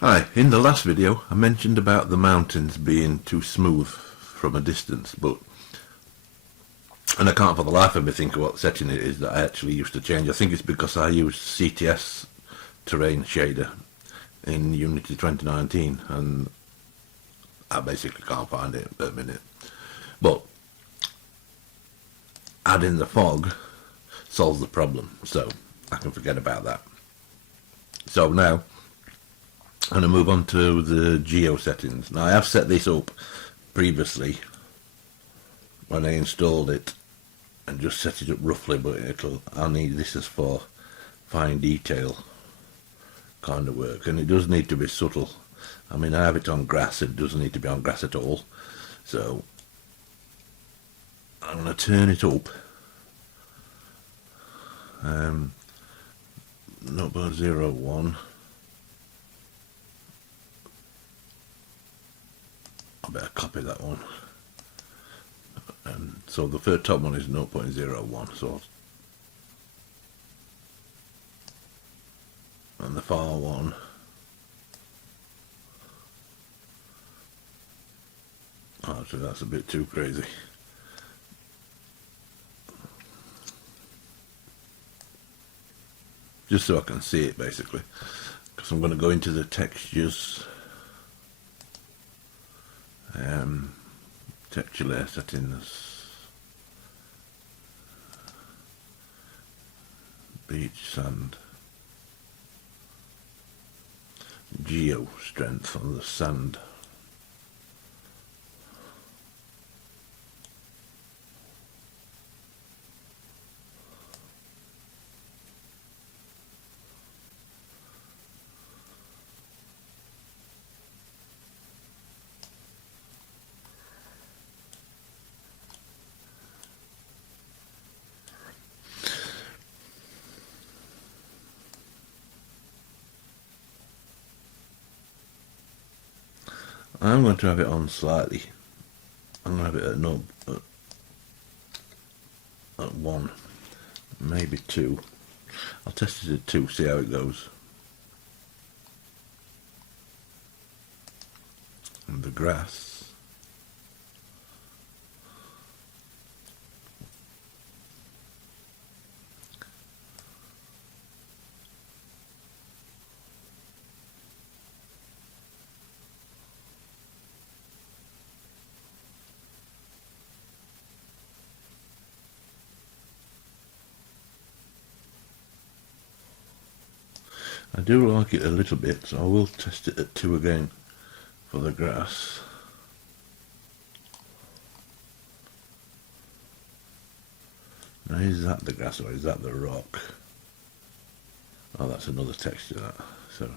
Hi, in the last video I mentioned about the mountains being too smooth from a distance, and I can't for the life of me think of what setting it is that I actually used to change. I think it's because I used CTS terrain shader in Unity 2019 and I basically can't find it at the minute. But adding the fog solves the problem, so I can forget about that. So now I'm going to move on to the geo settings. Now I have set this up previously when I installed it and just set it up roughly, but I'll need this as for fine detail kind of work, and it does need to be subtle. I mean, I have it on grass, it doesn't need to be on grass at all, so I'm going to turn it up 0.01. I better copy that one. And so the first top one is 0.01, so and the far one actually that's a bit too crazy. Just so I can see it basically, because I'm going to go into the textures, texture layer settings, beach sand, geo strength on the sand. I'm going to have it on slightly. I'm going to have it at 1, maybe 2. I'll test it at 2, see how it goes. And the grass. I do like it a little bit, so I will test it at 2 again for the grass. Now is that the grass or is that the rock? Oh, that's another texture that. So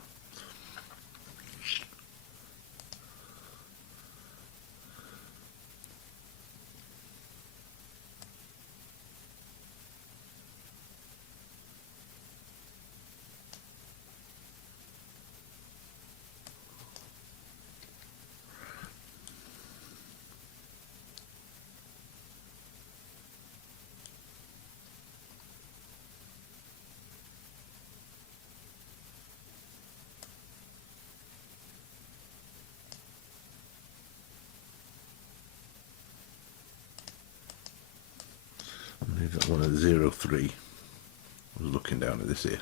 I'll leave that one at 0.3. I was looking down at this here.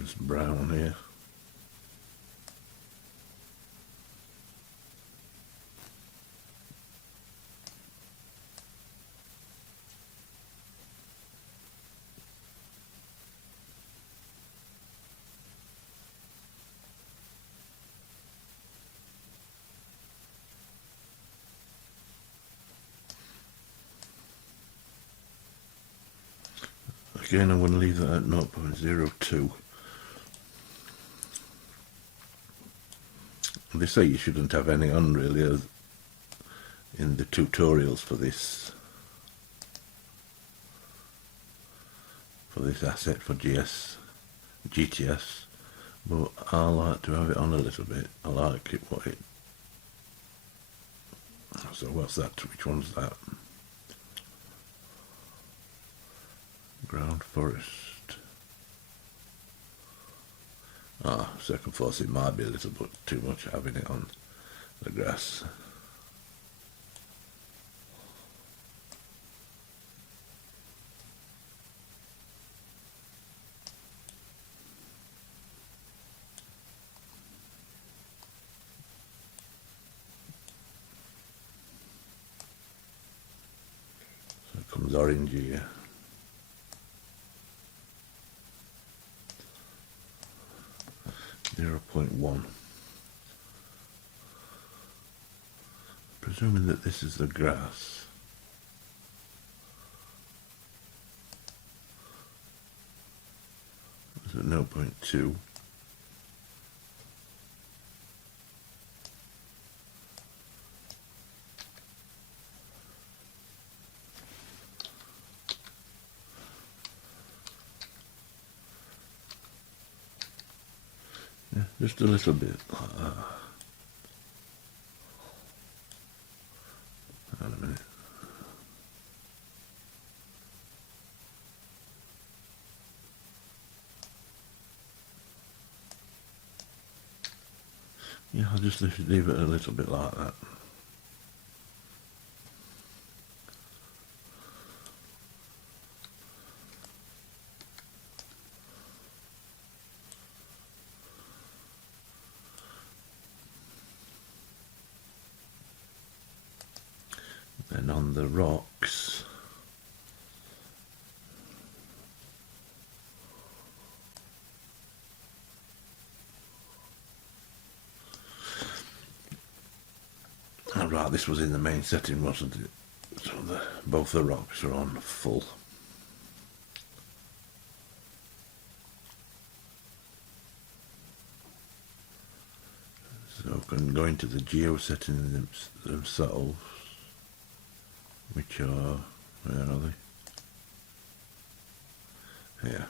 It's brown here. Again, I'm going to leave that at 0.02. They say you shouldn't have any on really in the tutorials for this asset for GTS, but I like to have it on a little bit. I like it what it. So what's that? Which one's that? Ground forest. Ah, second force. It might be a little bit too much having it on the grass. So it comes orange here. .1. Presuming that this is the grass. Is it 0.2? Yeah, just a little bit like that. Hang on a minute. Yeah, I'll just leave it a little bit like that. Then on the rocks, oh, right, this was in the main setting, wasn't it? So both the rocks are on full. So I can go into the geo settings themselves, which are, where are they? Here.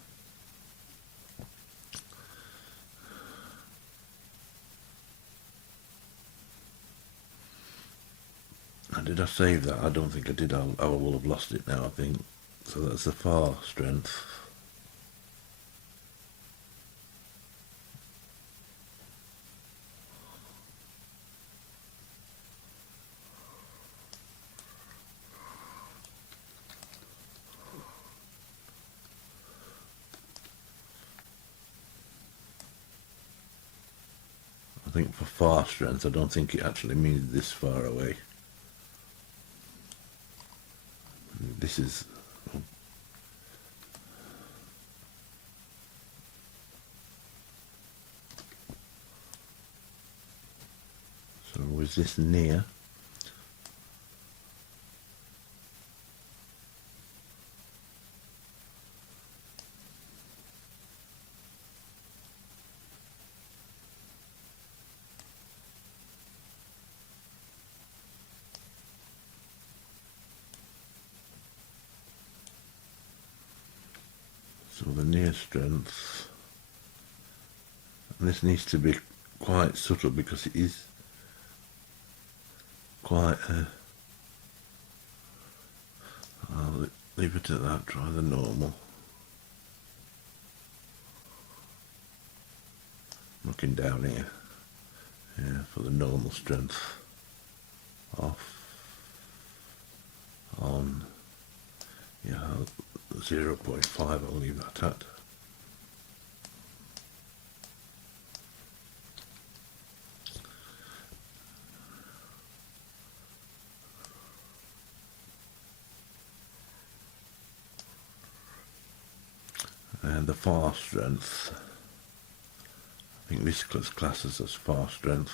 And did I save that? I don't think I did. I will have lost it now, I think. So that's the far strength. I think for far strength, I don't think it actually means this far away. This is... So was this near? So the near strength, and this needs to be quite subtle because it is quite I'll leave it at that, try the normal. Looking down here, yeah, for the normal strength. Off, on, yeah, 0.5, I'll leave that at. And the far strength, I think this classes as far strength.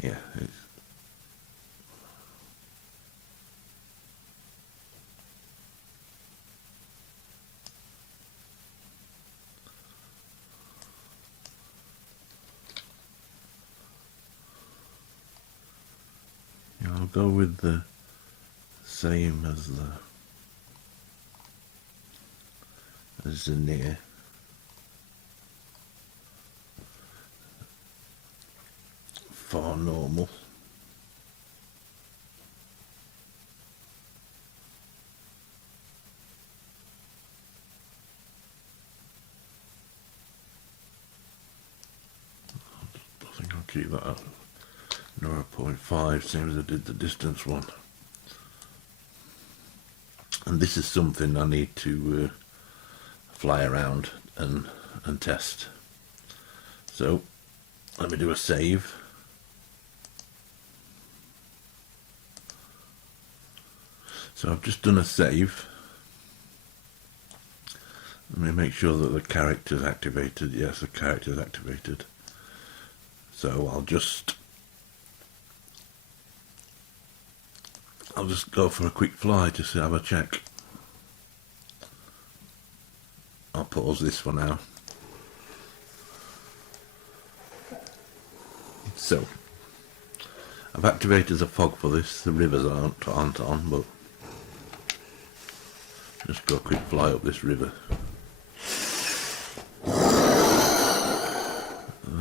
Yeah, it's, yeah, I'll go with the same as the near. far normal. I think I'll keep that at 0.5, same as I did the distance one. And this is something I need to fly around and test. So let me do a save. So I've just done a save. Let me make sure that the character's activated. Yes, the character's activated. So I'll just go for a quick fly just to have a check. I'll pause this for now. So I've activated the fog for this. The rivers aren't on, but just go a quick fly up this river.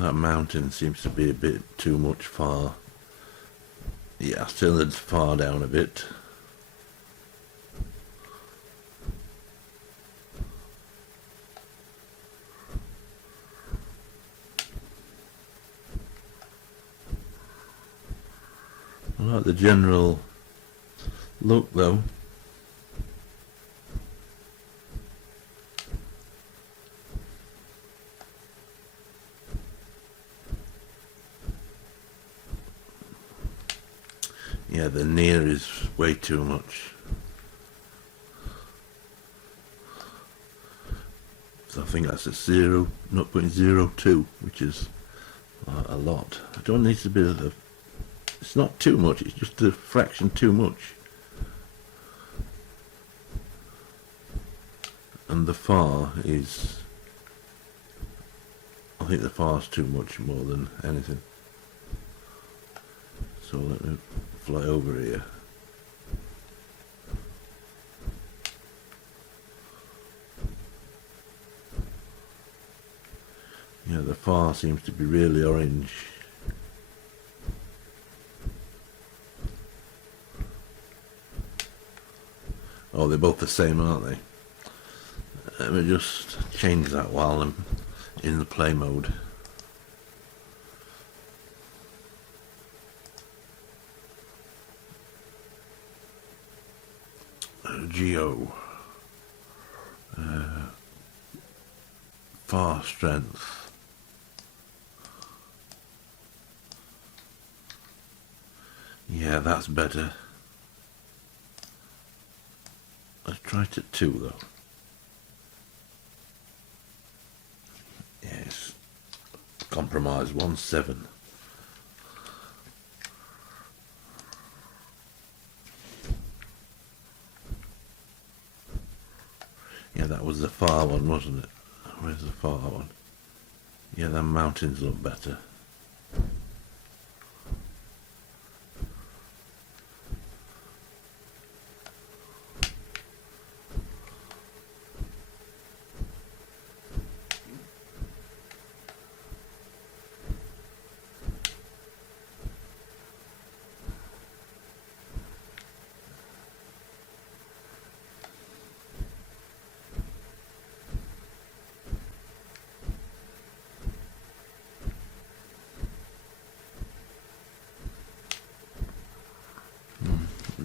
That mountain seems to be a bit too much far. Yeah, still it's far down a bit. I like the general look though. Yeah, the near is way too much. So I think that's a 0.02, which is a lot. I don't need to be it's not too much, it's just a fraction too much. And the far is, I think the far's too much more than anything. So let me fly over here. Yeah, the far seems to be really orange. Oh, they're both the same, aren't they? Let me just change that while I'm in the play mode. Geo. Far strength. Yeah, that's better. Let's try it at 2 though. Yes. Compromise 1.7. Yeah, that was the far one, wasn't it? Where's the far one? Yeah, the mountains look better.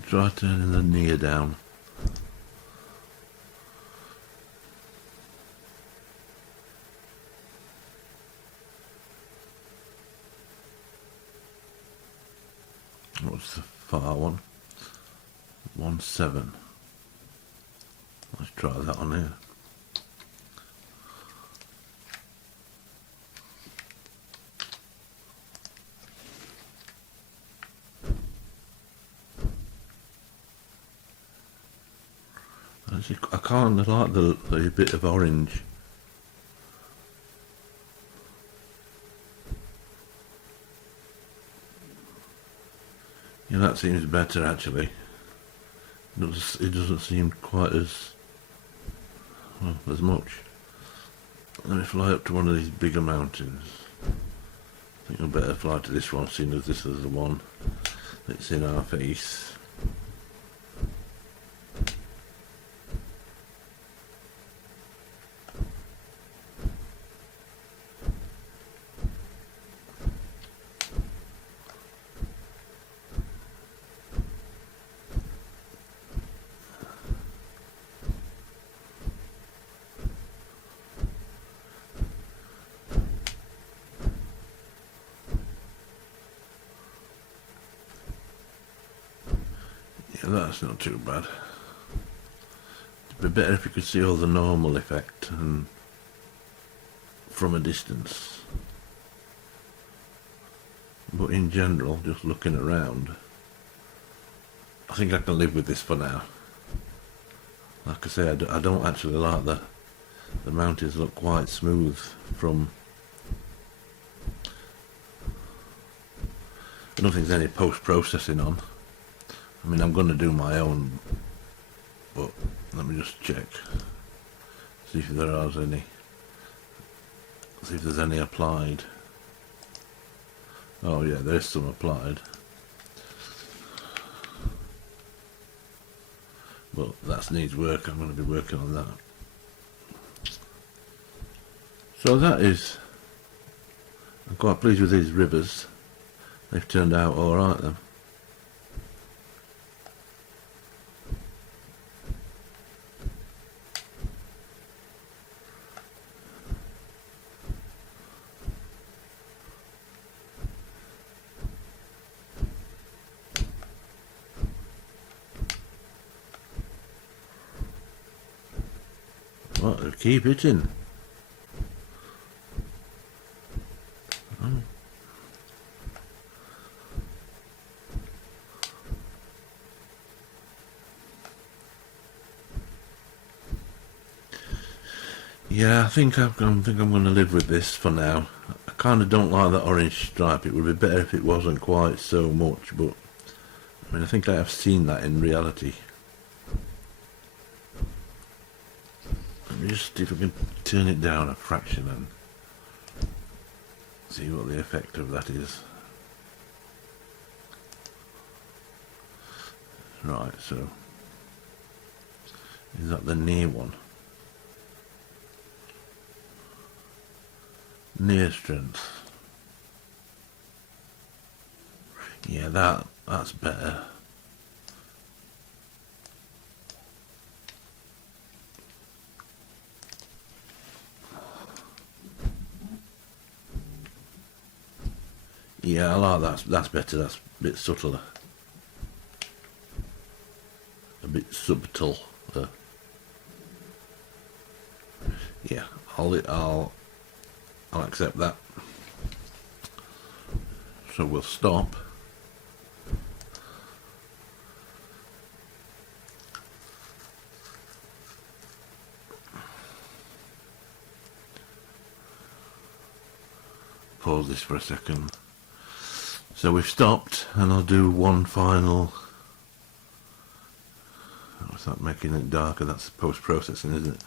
Try turning the near down. What's the far one? 1.7. Let's try that on here. I kind of like the bit of orange. Yeah, that seems better actually. It doesn't seem quite as much. Let me fly up to one of these bigger mountains. I think I'd better fly to this one, seeing as this is the one that's in our face. Yeah, that's not too bad. It'd be better if you could see all the normal effect and from a distance. But in general, just looking around, I think I can live with this for now. Like I say, I don't actually like the mountains look quite smooth from... I don't think there's any post-processing on. I mean, I'm going to do my own, but let me just check, see if there are any, see if there's any applied. Oh yeah, there's some applied, but that needs work. I'm going to be working on that. So that is, I'm quite pleased with these rivers. They've turned out alright then. Well, keep hitting. Oh. Yeah, I think I'm going to live with this for now. I kind of don't like that orange stripe. It would be better if it wasn't quite so much, but I mean, I think I have seen that in reality. Let me just see if I can turn it down a fraction and see what the effect of that is. Right, so is that the near one? Near strength. Yeah, that's better. Yeah, I like that. That's better. That's a bit subtler, a bit subtle. Yeah, I'll accept that. So we'll stop. Pause this for a second. So we've stopped, and I'll do one final. What's that, making it darker? That's post-processing, isn't it?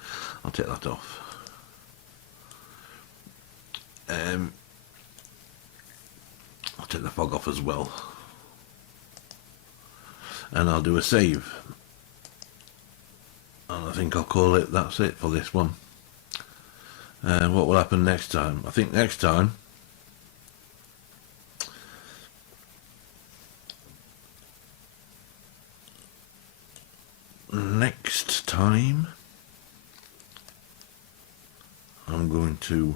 I'll take that off. I'll take the fog off as well, and I'll do a save, and I think I'll call it, that's it for this one. And what will happen next time? I think next time I'm going to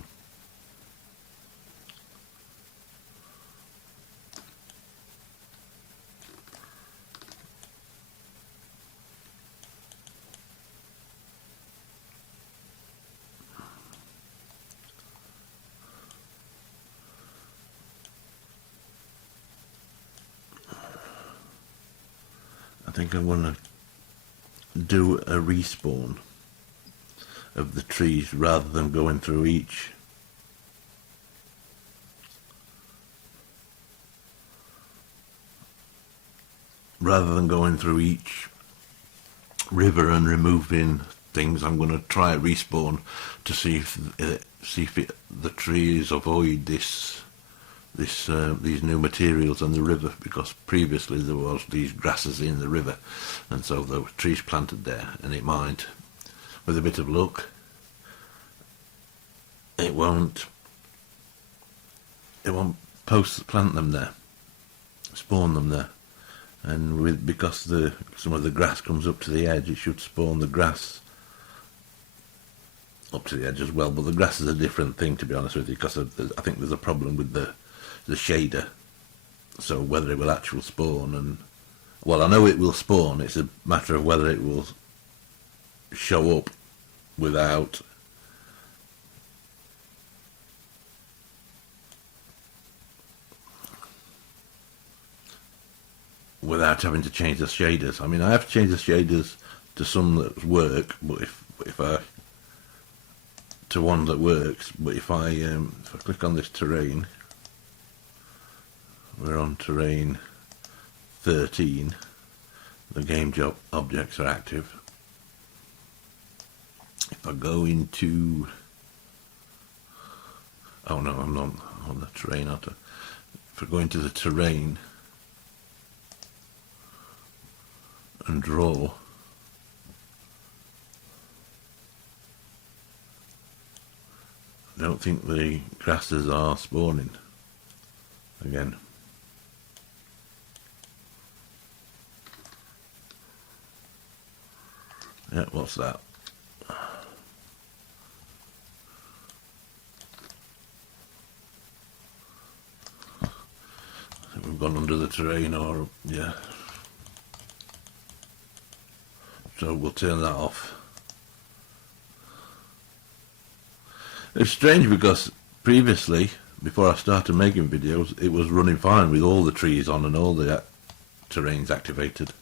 I'm going to do a respawn of the trees rather than going through each. Rather than going through each river and removing things, I'm going to try a respawn to see if the trees avoid this these new materials on the river, because previously there was these grasses in the river, and so there were trees planted there, and it might, with a bit of luck, it won't plant them there, spawn them there, and because some of the grass comes up to the edge, it should spawn the grass up to the edge as well. But the grass is a different thing, to be honest with you, because I think there's a problem with the shader. So whether it will actually spawn, and well, I know it will spawn, it's a matter of whether it will show up without having to change the shaders. I mean, I have to change the shaders to some that work, but to one that works. But if I click on this terrain, we're on terrain 13. The game job objects are active. If I go into, oh no, I'm not on the terrain. If I go into the terrain and draw, I don't think the grasses are spawning again. Yeah, what's that? I think we've gone under the terrain, or yeah. So we'll turn that off. It's strange because previously, before I started making videos, it was running fine with all the trees on and all the terrains activated.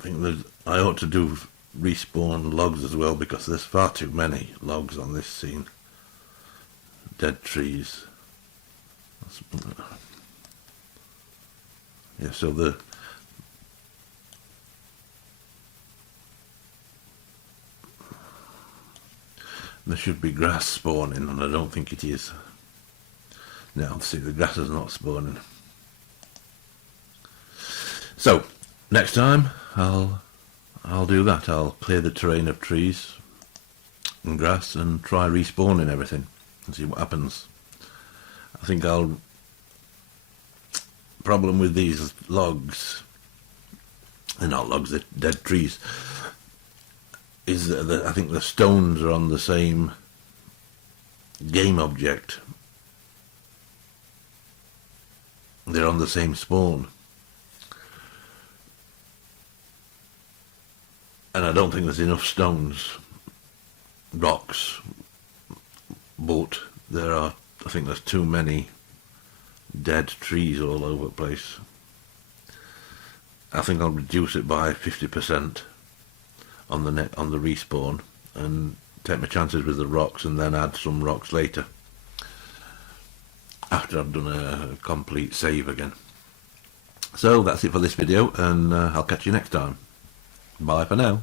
I think I ought to do respawn logs as well, because there's far too many logs on this scene. Dead trees. Yeah, so there should be grass spawning, and I don't think it is. Now, see, the grass is not spawning. So next time I'll do that. I'll clear the terrain of trees and grass and try respawning everything and see what happens. I think problem with these logs, they're not logs, they're dead trees, is that I think the stones are on the same game object. They're on the same spawn. And I don't think there's enough stones, rocks, but I think there's too many dead trees all over the place. I think I'll reduce it by 50% on the respawn, and take my chances with the rocks, and then add some rocks later after I've done a complete save again. So that's it for this video, and I'll catch you next time. Bye for now.